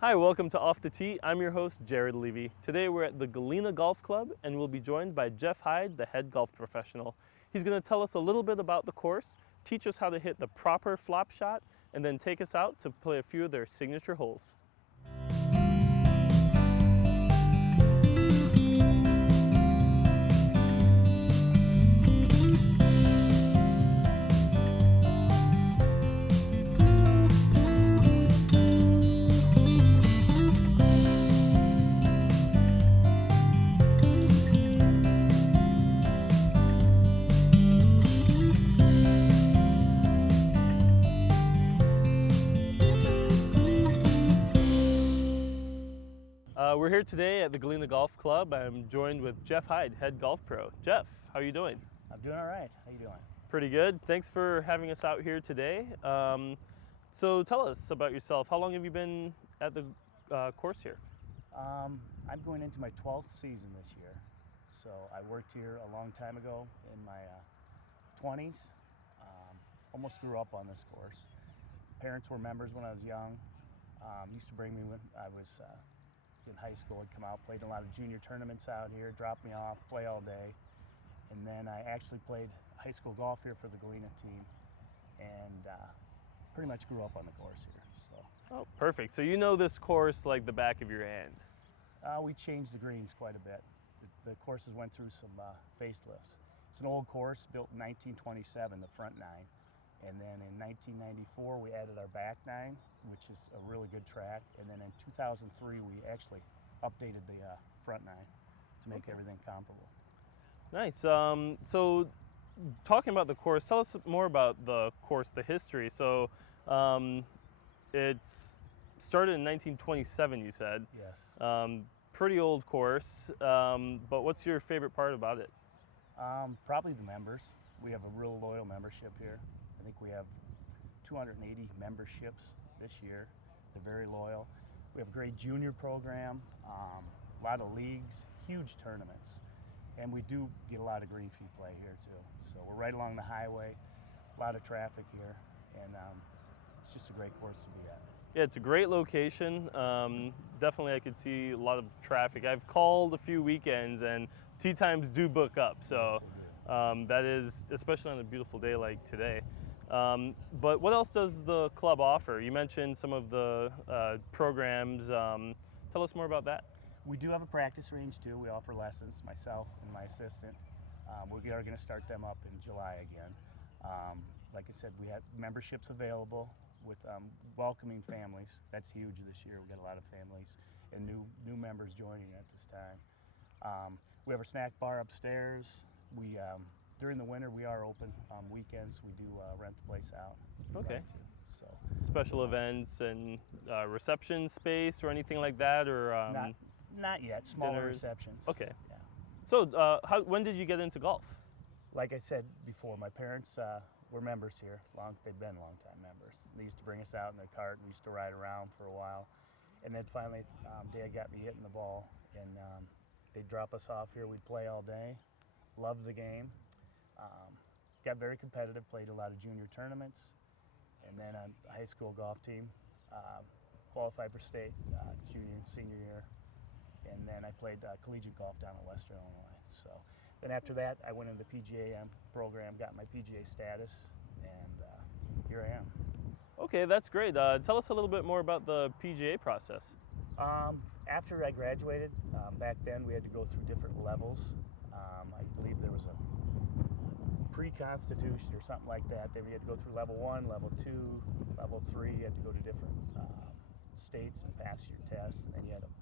Hi, welcome to Off the Tee. I'm your host, Jared Levy. Today we're at the Galena Golf Club and we'll be joined by Jeff Hyde, the head golf professional. He's going to tell us a little bit about the course, teach us how to hit the proper flop shot, and then take us out to play a few of their signature holes. We're here today at the Galena Golf Club. I'm joined with Jeff Hyde, head golf pro. Jeff, how are you doing? I'm doing all right. How you doing? Pretty good. Thanks for having us out here today. So tell us about yourself. How long have you been at the course here? I'm going into my 12th season this year. So I worked here a long time ago in my 20s. Almost grew up on this course. Parents were members when I was young. Used to bring me when I was in high school. I'd come out, played a lot of junior tournaments out here, drop me off, play all day. And then I actually played high school golf here for the Galena team and pretty much grew up on the course here. So. Oh, perfect. So you know this course like the back of your hand. We changed the greens quite a bit. The courses went through some facelifts. It's an old course built in 1927, the front nine. And then in 1994, we added our back nine, which is a really good track. And then in 2003, we actually updated the front nine to make everything comparable. Nice. So talking about the course, tell us more about the course, the history. So it's started in 1927, you said. Yes. Pretty old course, but what's your favorite part about it? Probably the members. We have a real loyal membership here. I think we have 280 memberships this year. They're very loyal. We have a great junior program, a lot of leagues, huge tournaments. And we do get a lot of green fee play here too. So we're right along the highway, a lot of traffic here, and it's just a great course to be at. Yeah, it's a great location. Definitely I could see a lot of traffic. I've called a few weekends and tee times do book up. So that is, especially on a beautiful day like today. But what else does the club offer? You mentioned some of the programs. Tell us more about that. We do have a practice range too. We offer lessons, myself and my assistant. We are going to start them up in July again. Like I said, we have memberships available with welcoming families. That's huge this year. We got a lot of families and new members joining at this time. We have our snack bar upstairs. We during the winter we are open. Weekends we do rent the place out. Okay. So special events and reception space or anything like that, or not yet. Smaller dinners. Receptions. Okay. Yeah. So when did you get into golf? Like I said before, my parents were members here. They've been long-time members. They used to bring us out in their cart. We used to ride around for a while, and then finally, Dad got me hitting the ball, and they'd drop us off here. We'd play all day. Loved the game. Got very competitive. Played a lot of junior tournaments, and then on a high school golf team. Qualified for state junior, senior year, and then I played collegiate golf down in Western Illinois. So then after that, I went into the PGA program, got my PGA status, and here I am. Okay, that's great. Tell us a little bit more about the PGA process. After I graduated, back then we had to go through different levels. I believe there was a pre-constitution or something like that. Then we had to go through level 1, level 2, level 3. You had to go to different states and pass your tests, and then you had a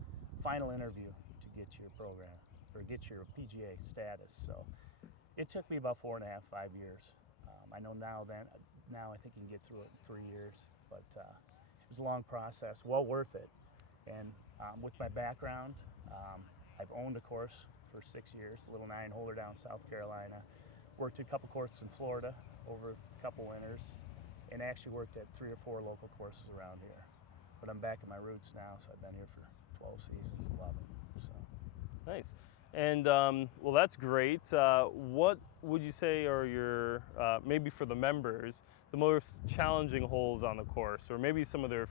final interview to get your program or get your PGA status. So it took me about 4.5, 5 years. I know now I think you can get through it in 3 years, but it was a long process, well worth it. And with my background, I've owned a course for 6 years, a little 9-holer down in South Carolina. Worked a couple courses in Florida over a couple winters, and actually worked at 3 or 4 local courses around here. But I'm back at my roots now, so I've been here for 12 seasons. Love it. So. Nice. And well, that's great. What would you say are your, maybe for the members, the most challenging holes on the course, or maybe some of their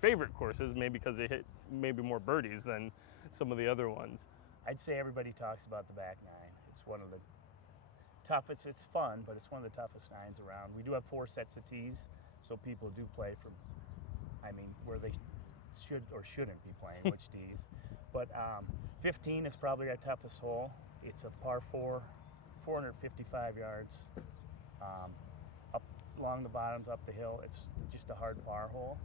favorite courses, maybe because they hit maybe more birdies than some of the other ones. I'd say everybody talks about the back nine. It's one of the toughest. It's fun, but it's one of the toughest nines around. We do have 4 sets of tees, so people do play from, I mean, where they should or shouldn't be playing, which tees. But 15 is probably our toughest hole. It's a par 4, 455 yards, up along the bottoms, up the hill. It's just a hard par hole.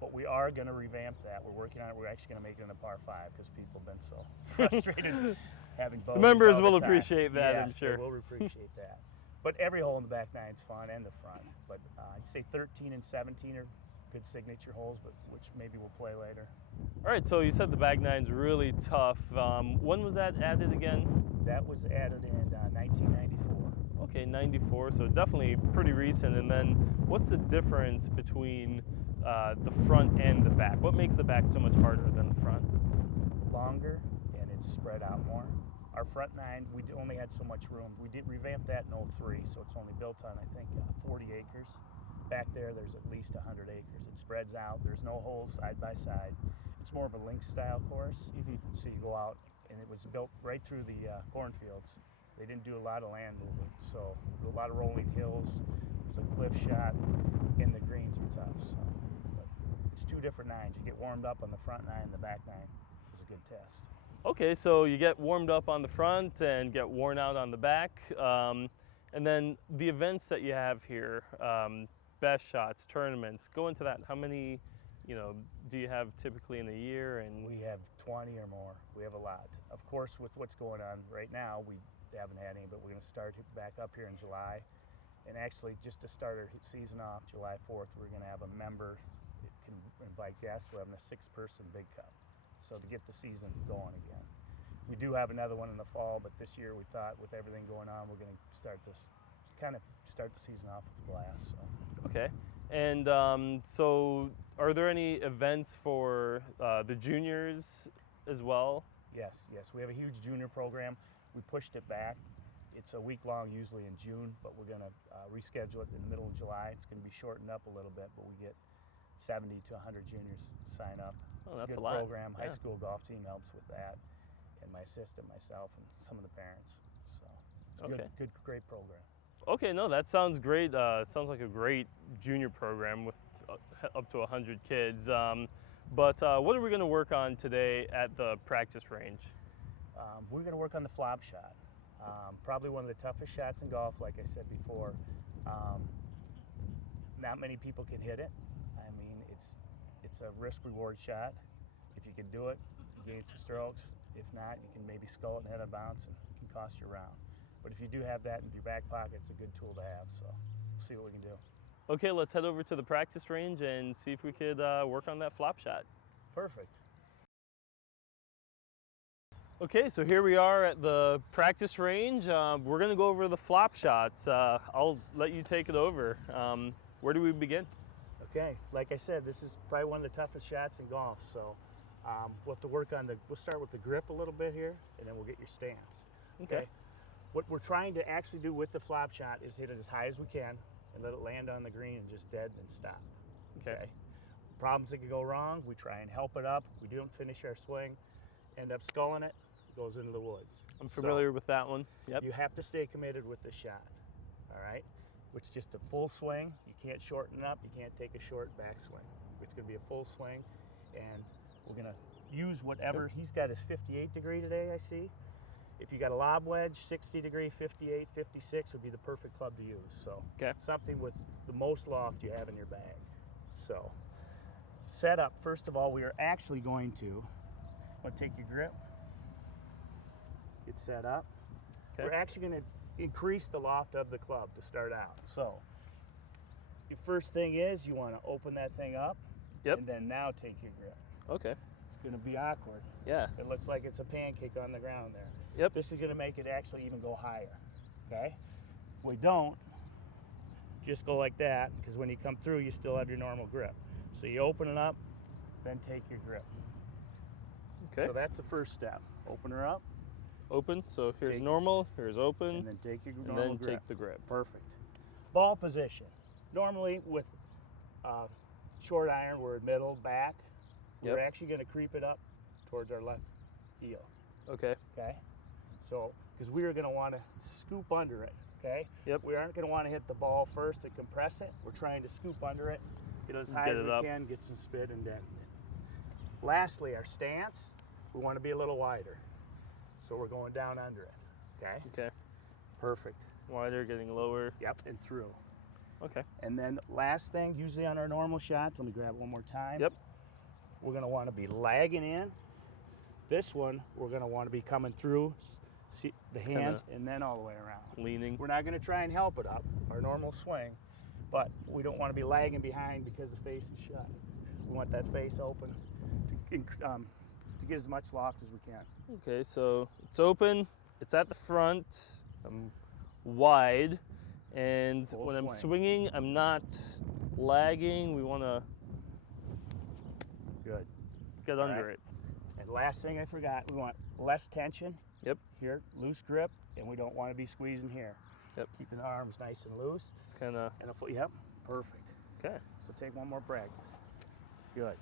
But we are going to revamp that. We're working on it. We're actually going to make it in a par 5 because people have been so frustrated having bogeys. The members all will the time. appreciate that, yes, I'm sure. They will appreciate that. But every hole in the back nine's fun, and the front. But I'd say 13 and 17 are good signature holes, but which maybe we'll play later. All right, so you said the back nine's really tough. When was that added again? That was added in 1994. Okay, 94, so definitely pretty recent. And then what's the difference between the front and the back? What makes the back so much harder than the front? Longer, and it's spread out more. Our front nine, we only had so much room. We did revamp that in 03, so it's only built on, I think, 40 acres. Back there's at least 100 acres. It spreads out. There's no holes side by side. It's more of a link style course. So you go out, and it was built right through the cornfields. They didn't do a lot of land moving, so a lot of rolling hills. There's a cliff shot, and the greens are tough. So, but it's 2 different nines. You get warmed up on the front nine, the back nine is a good test. Okay, so you get warmed up on the front and get worn out on the back. And then the events that you have here, best shots, tournaments, go into that. How many, do you have typically in a year? And we have 20 or more. We have a lot. Of course, with what's going on right now, we haven't had any, but we're going to start back up here in July. And actually, just to start our season off, July 4th, we're going to have a member that can invite guests. We're having a 6-person Big Cup. So to get the season going again. We do have another one in the fall, but this year we thought with everything going on, we're going to start the season off with a blast. So. Okay. And so are there any events for the juniors as well? Yes. We have a huge junior program. We pushed it back. It's a week long, usually in June, but we're going to reschedule it in the middle of July. It's going to be shortened up a little bit, but we get 70 to 100 juniors sign up. Oh, it's that's a good a lot. program. Yeah. High school golf team helps with that, and my assistant, myself, and some of the parents. So it's a good, great program. Okay, no, that sounds great. Sounds like a great junior program with up to 100 kids. But what are we going to work on today at the practice range? We're going to work on the flop shot. Probably one of the toughest shots in golf, like I said before. Not many people can hit it. I mean, it's a risk-reward shot. If you can do it, you gain some strokes. If not, you can maybe skull it and head a bounce, and it can cost you a round. But if you do have that in your back pocket, it's a good tool to have. So we'll see what we can do. Okay, let's head over to the practice range and see if we could work on that flop shot. Perfect. Okay, so here we are at the practice range. We're going to go over the flop shots. I'll let you take it over. Where do we begin? Okay, like I said, this is probably one of the toughest shots in golf. So we'll have to work on we'll start with the grip a little bit here, and then we'll get your stance. Okay. What we're trying to actually do with the flop shot is hit it as high as we can and let it land on the green and just dead and stop. Okay. Problems that could go wrong, we try and help it up. We don't finish our swing, end up sculling it, goes into the woods. I'm familiar with that one. Yep. You have to stay committed with the shot. All right. It's just a full swing. You can't shorten it up. You can't take a short backswing. It's going to be a full swing, and we're going to use whatever. He's got his 58 degree today, I see. If you got a lob wedge, 60 degree, 58, 56 would be the perfect club to use. So something with the most loft you have in your bag. So set up, first of all, we are actually going to take your grip, get set up. We're actually going to increase the loft of the club to start out. So your first thing is you want to open that thing up, and then now take your grip. Okay. It's going to be awkward. Yeah. It looks like it's a pancake on the ground there. Yep. This is going to make it actually even go higher. Okay. We don't just go like that, because when you come through, you still have your normal grip. So you open it up, then take your grip. Okay. So that's the first step. Open her up. Open. So here's normal. Here's open. And then take your normal and then grip. take the grip. Perfect. Ball position. Normally with short iron, we're middle, back. Yep. We're actually going to creep it up towards our left heel. Okay. Okay? So, because we are going to want to scoop under it. Okay? Yep. We aren't going to want to hit the ball first and compress it. We're trying to scoop under it, get as high Get as it we up. can, get some spin and dent. Lastly, our stance, we want to be a little wider. So we're going down under it. Okay? Okay. Perfect. Wider, getting lower. Yep, and through. Okay. And then last thing, usually on our normal shots, let me grab one more time. Yep. We're going to want to be lagging in. This one, we're going to want to be coming through, see the hands, and then all the way around. Leaning. We're not going to try and help it up, our normal swing, but we don't want to be lagging behind because the face is shut. We want that face open to get as much loft as we can. Okay, so it's open, it's at the front, I'm wide, and Full when I'm swing. swinging, I'm not lagging. We want to Good. get All under right. it. And last thing I forgot, we want less tension. Yep. Here, loose grip, and we don't want to be squeezing here. Yep. Keeping the arms nice and loose. It's kind of, And yep, perfect. okay. So take one more practice. Good.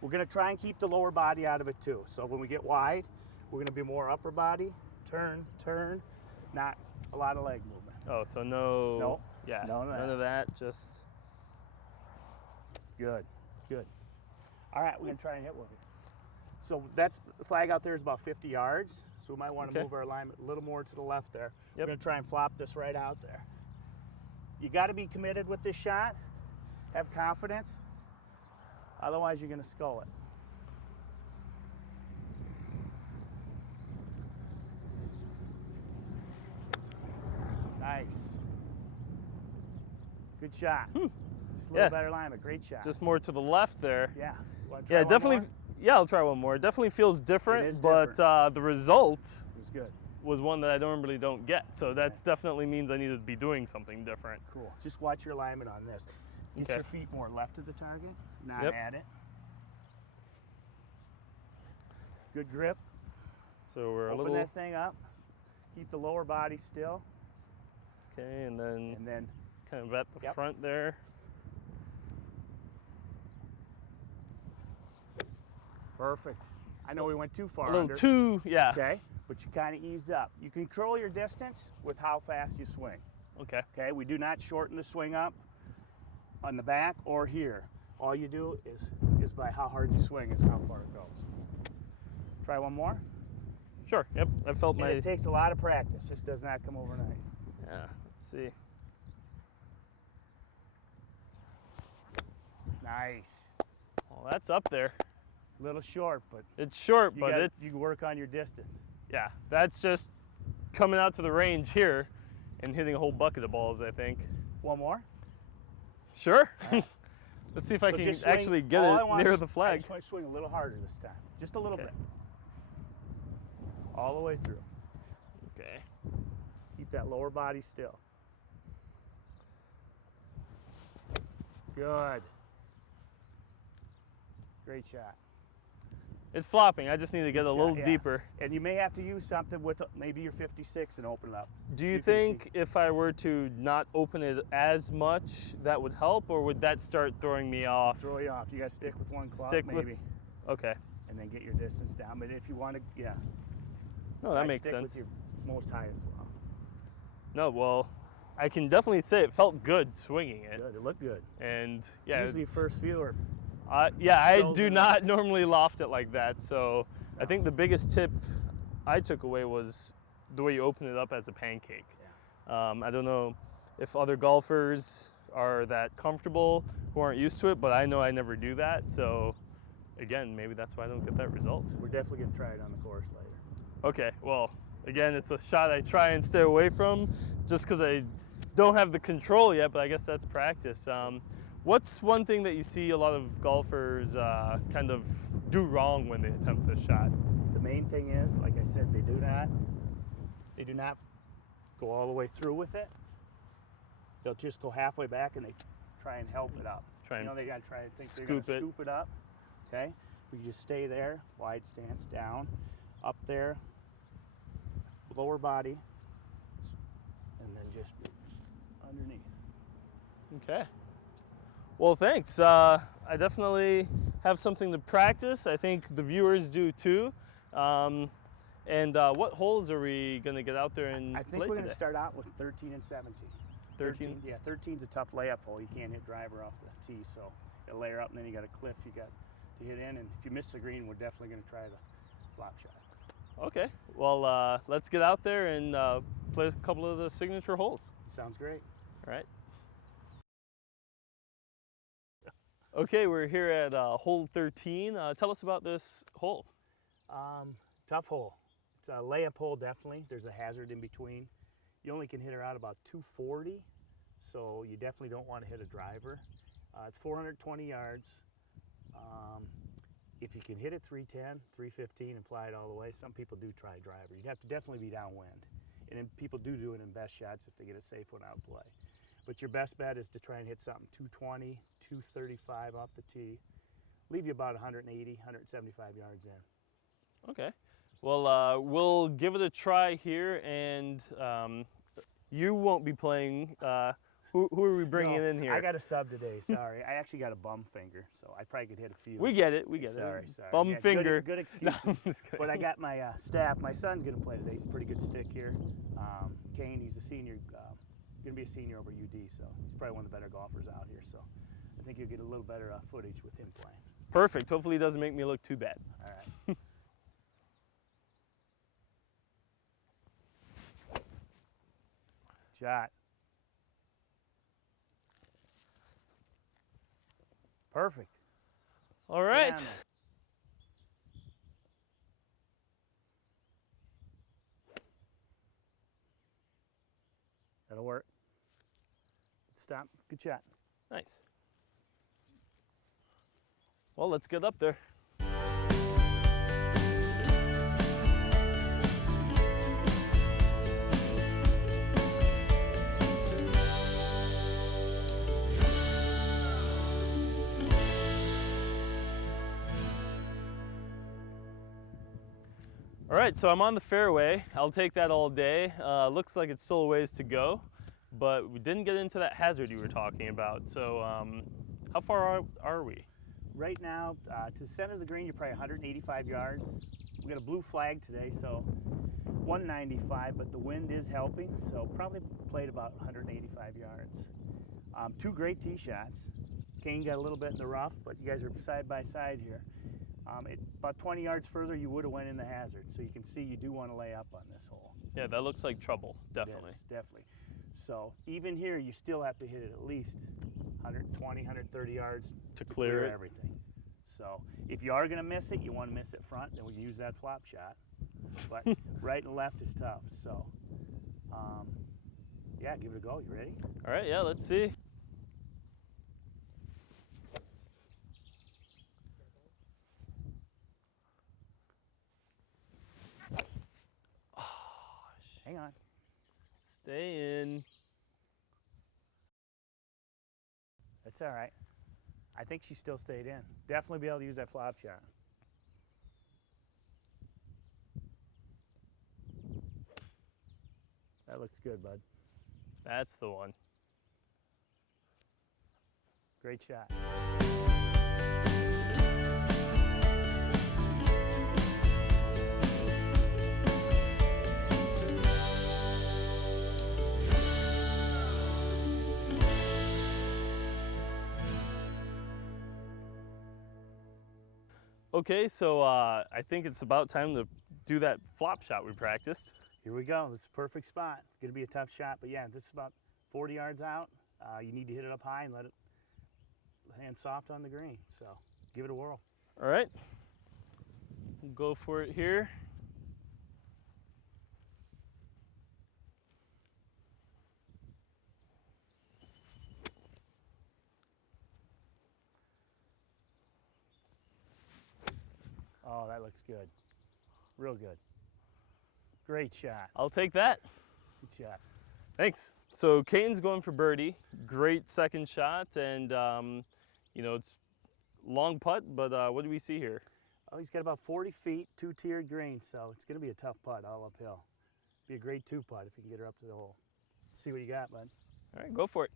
We're going to try and keep the lower body out of it too. So when we get wide, we're going to be more upper body, turn, turn, not a lot of leg movement. Oh, so no. Nope. Yeah. None of that. None of that. Just. Good, good. All right, we're going to try and hit one. So that's the flag out there is about 50 yards. So we might want to Okay. move our alignment a little more to the left there. Yep. We're going to try and flop this right out there. You got to be committed with this shot. Have confidence. Otherwise, you're going to skull it. Nice. Good shot. Just a little Yeah. better alignment. Great shot. Just more to the left there. Yeah. Wanna try Yeah, one definitely. more? Yeah, I'll try one more. It definitely feels different, is but the result It was good. was one that I normally don't get. So that definitely means I need to be doing something different. Cool. Just watch your alignment on this. Get Okay. your feet more left of the target, not Yep. at it. Good grip. So we're a Open little that thing up. Keep the lower body still, okay, and and then kind of at the Yep. front there. perfect. I know we went too far A little under. too, yeah. Okay, but you kind of eased up. You control your distance with how fast you swing. Okay. Okay, we do not shorten the swing up on the back or here. All you do is by how hard you swing is how far it goes. Try one more. Sure. Yep. I felt And my. it takes a lot of practice. Just does not come overnight. Yeah. Let's see. Nice. Well, that's up there. Little short, but It's short, you but got, it's you can work on your distance. yeah. That's just coming out to the range here and hitting a whole bucket of balls. I think. One more. Sure. Let's see if I So can just swing. actually get All I it want near is- the I flag. just want to swing a little harder this time. Just a little Okay. bit. All the way through. Okay. Keep that lower body still. Good. Great shot. It's flopping. I just need to get a Shot, little yeah. deeper. And you may have to use something with maybe your 56 and open it up. Do you can think if I were to not open it as much, that would help, or would that start throwing me off? Throw you off. You got to stick with one club, Stick with- maybe, Okay. and then get your distance down. But if you want to, yeah. No, that I'd makes stick sense. with your most highest low. No, well, I can definitely say it felt good swinging it, Good. It looked good. and yeah, Usually it's- first few are yeah, I skulls do in not normally loft it like that. So I No. think the biggest tip I took away was the way you open it up as a pancake. I don't know if other golfers are that comfortable who aren't used to it, but I know I never do that. So again, maybe that's why I don't get that result. We're definitely going to try it on the course later. Okay, well, again, it's a shot I try and stay away from just because I don't have the control yet, but I guess that's practice. What's one thing that you see a lot of golfers kind of do wrong when they attempt this shot? The main thing is, like I said, they do not go all the way through with it. They'll just go halfway back and they try and help it up. Try and They got to try to think they're scoop going it. to scoop it up. Okay, we just stay there, wide stance down, up there, lower body, and then just underneath. Okay. Well, thanks. I definitely have something to practice. I think the viewers do too. And what holes are we going to get out there and I think play we're going today? to start out with 13 and 17. 13? Yeah, 13's a tough layup hole. You can't hit driver off the tee, so you layer up and then you got a cliff you got to hit in. And if you miss the green, we're definitely going to try the flop shot. Okay. Well, let's get out there and play a couple of the signature holes. Sounds great. All right. Okay, we're here at hole 13. Tell us about this hole. Tough hole. It's a layup hole, definitely. There's a hazard in between. You only can hit her out about 240, so you definitely don't want to hit a driver. It's 420 yards. If you can hit it 310, 315 and fly it all the way, some people do try a driver. You'd have to definitely be downwind. And then people do it in best shots if they get a safe one out of play. But your best bet is to try and hit something 220, 235 off the tee. Leave you about 180, 175 yards in. Okay. Well, we'll give it a try here, and you won't be playing. Who are we bringing in here? I got a sub today, sorry. I actually got a bum finger, so I probably could hit a few. We get it, we get Sorry. it. Bum finger. Good excuses. No, I'm just kidding. But I got my staff. My son's going to play today. He's a pretty good stick here. Kane, he's a senior, going to be a senior over UD, so he's probably one of the better golfers out here. So I think you'll get a little better footage with him playing. Perfect. Hopefully he doesn't make me look too bad. All right. Shot. Perfect. All right. That'll work. Stop. Good shot. Nice. Well, let's get up there. All right, so I'm on the fairway. I'll take that all day. Looks like it's still a ways to go, but we didn't get into that hazard you were talking about. So how far are we? Right now, to the center of the green, you're probably 185 yards. We got a blue flag today, so 195, but the wind is helping, so probably played about 185 yards. Two great tee shots. Kane got a little bit in the rough, but you guys are side by side here. About 20 yards further, you would have went in the hazard, so you can see you do want to lay up on this hole. Yeah, that looks like trouble, definitely. Yes, definitely. So even here, you still have to hit it at least 120, 130 yards to clear it. Everything. So if you are going to miss it, you want to miss it front, then we can use that flop shot. But right and left is tough. So yeah, give it a go. You ready? All right, yeah, let's see. Hang on. Stay in. That's all right. I think she still stayed in. Definitely be able to use that flop shot. That looks good, bud. That's the one. Great shot. Okay, so I think it's about time to do that flop shot we practiced. Here we go. This is a perfect spot. It's going to be a tough shot, but yeah, this is about 40 yards out. You need to hit it up high and let it land soft on the green. So give it a whirl. All right, we'll go for it here. Oh, that looks good. Real good. Great shot. I'll take that. Good shot. Thanks. So Kane's going for birdie. Great second shot, and you know, it's long putt, but what do we see here? Oh, he's got about 40 feet, two-tiered green, so it's going to be a tough putt all uphill. Be a great two-putt if you can get her up to the hole. Let's see what you got, bud. All right, go for it.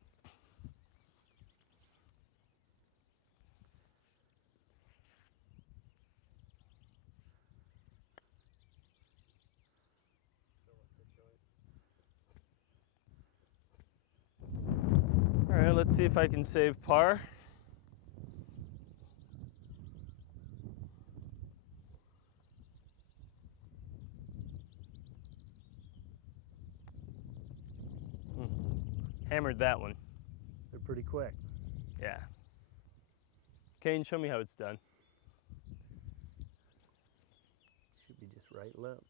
let's see if I can save par. Hammered that one. They're pretty quick. Yeah. Kane, show me how it's done. Should be just right lip.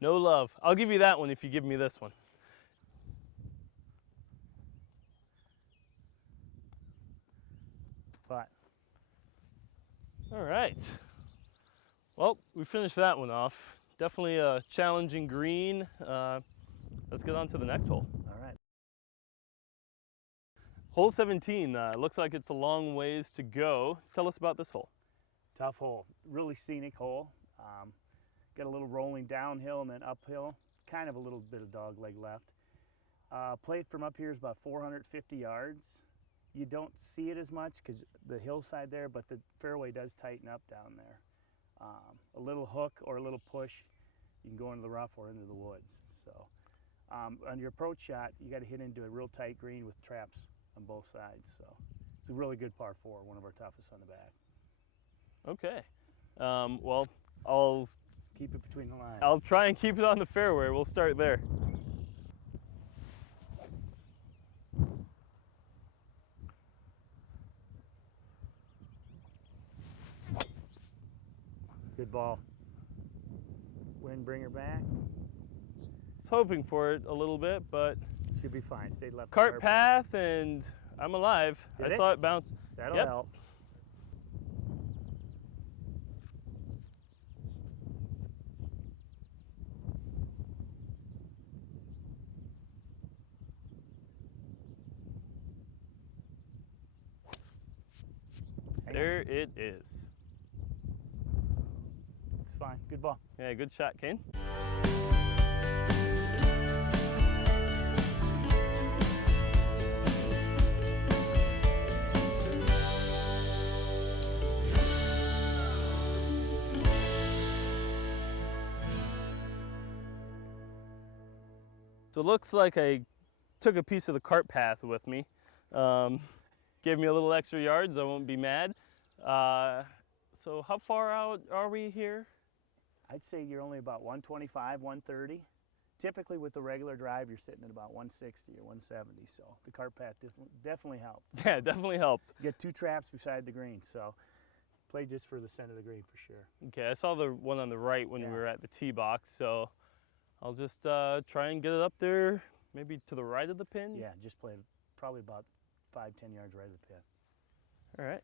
No love. I'll give you that one if you give me this one. But All right. Well, we finished that one off. Definitely a challenging green. Let's get on to the next hole. all right. Hole 17. Looks like it's a long ways to go. Tell us about this hole. Tough hole. Really scenic hole. Got a little rolling downhill and then uphill. Kind of a little bit of dog leg left. Play from up here is about 450 yards. You don't see it as much because the hillside there, but the fairway does tighten up down there. A little hook or a little push, you can go into the rough or into the woods. So on your approach shot, you got to hit into a real tight green with traps on both sides. So it's a really good par 4, one of our toughest on the back. Okay. Well, I'll Keep it between the lines. I'll try and keep it on the fairway. We'll start there. Good ball. Wind bring her back. Was hoping for it a little bit, but Should be fine. Stay left. cart path and I'm alive. Did I it? saw it bounce. That'll Yep. help. Hang on. There it is. It's fine. Good ball. Yeah, good shot, Kane. So it looks like I took a piece of the cart path with me. Gave me a little extra yards, I won't be mad. So how far out are we here? I'd say you're only about 125, 130. Typically with the regular drive, you're sitting at about 160 or 170. So the cart path definitely helped. Yeah, it definitely helped. You get 2 traps beside the green, so play just for the center of the green for sure. Okay, I saw the one on the right when we were at the tee box, so I'll just try and get it up there, maybe to the right of the pin. Yeah, just play probably about 5-10 yards right of the pin. All right.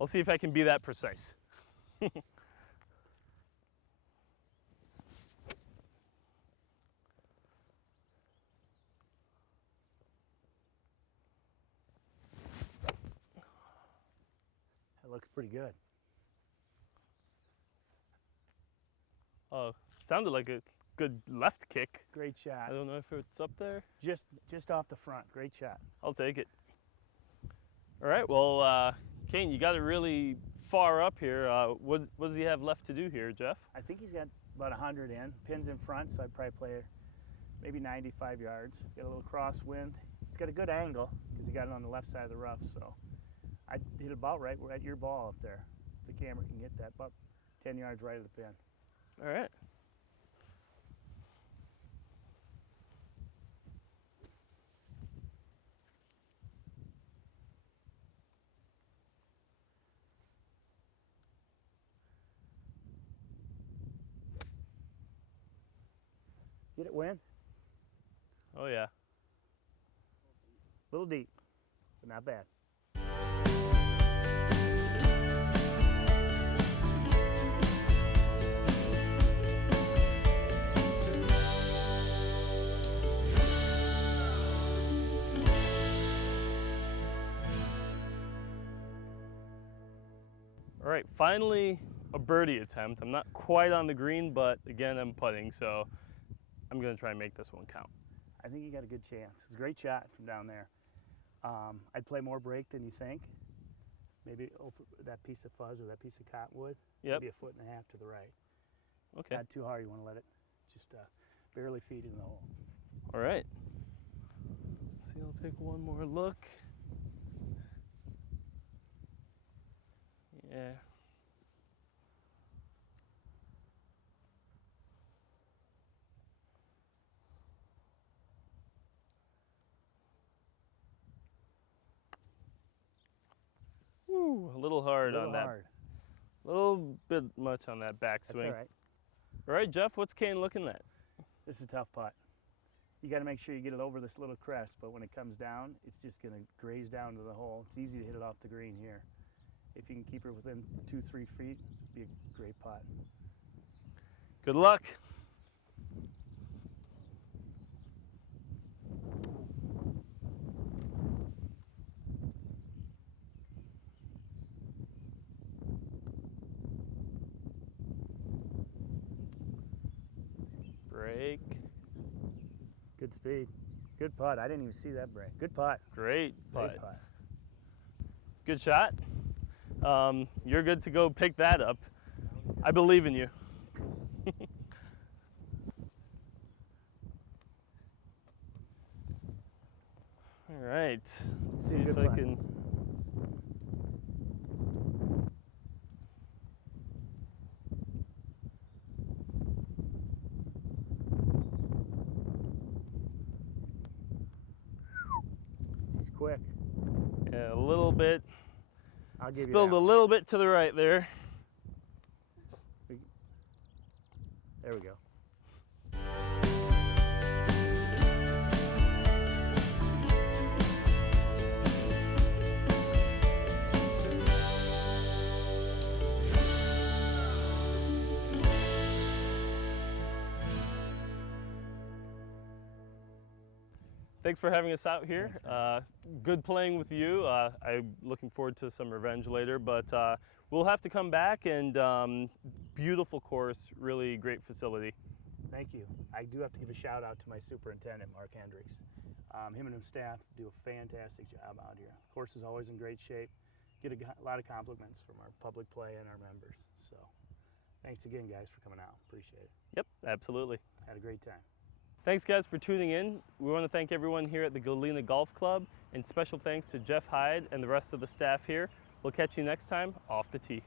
I'll see if I can be that precise. That looks pretty good. Oh, sounded like a good left kick. Great shot. I don't know if it's up there. Just off the front. Great shot. I'll take it. All right, well, Kane, you got it really far up here. What does he have left to do here, Jeff? I think he's got about 100 in. Pins in front, so I'd probably play maybe 95 yards. Got a little crosswind. He's got a good angle because he got it on the left side of the rough, so I'd hit about right at your ball up there. If the camera can get that, about 10 yards right of the pin. All right. Get it, win? Oh, yeah. A little deep, but not bad. All right, finally a birdie attempt. I'm not quite on the green, but again, I'm putting, so I'm gonna try and make this one count. I think you got a good chance. It's a great shot from down there. I'd play more break than you think. Maybe over that piece of fuzz or that piece of cottonwood. Yep. Maybe a foot and a half to the right. Okay. Not too hard. You want to let it just barely feed in the hole. All right. Let's see, I'll take one more look. Yeah. Ooh, a little hard on that. A little bit much on that backswing. That's all right. All right, Jeff, what's Kane looking at? This is a tough putt. You got to make sure you get it over this little crest, but when it comes down, it's just going to graze down to the hole. It's easy to hit it off the green here. If you can keep her within 2-3 feet, it'd be a great putt. Good luck. Break. Good speed. Good putt. I didn't even see that break. Good putt. Great putt. Great putt. Good shot. You're good to go pick that up. I believe in you. All right. Let's see if I can. She's quick. Yeah, a little bit. I'll give Spilled you a little bit to the right there. There we go. Thanks for having us out here. Thanks, good playing with you. I'm looking forward to some revenge later, but we'll have to come back, and beautiful course, really great facility. Thank you. I do have to give a shout out to my superintendent, Mark Hendricks. Him and his staff do a fantastic job out here. The course is always in great shape. Get a lot of compliments from our public play and our members. So thanks again, guys, for coming out. Appreciate it. Yep, absolutely. Had a great time. Thanks, guys, for tuning in. We want to thank everyone here at the Galena Golf Club, and special thanks to Jeff Hyde and the rest of the staff here. We'll catch you next time off the tee.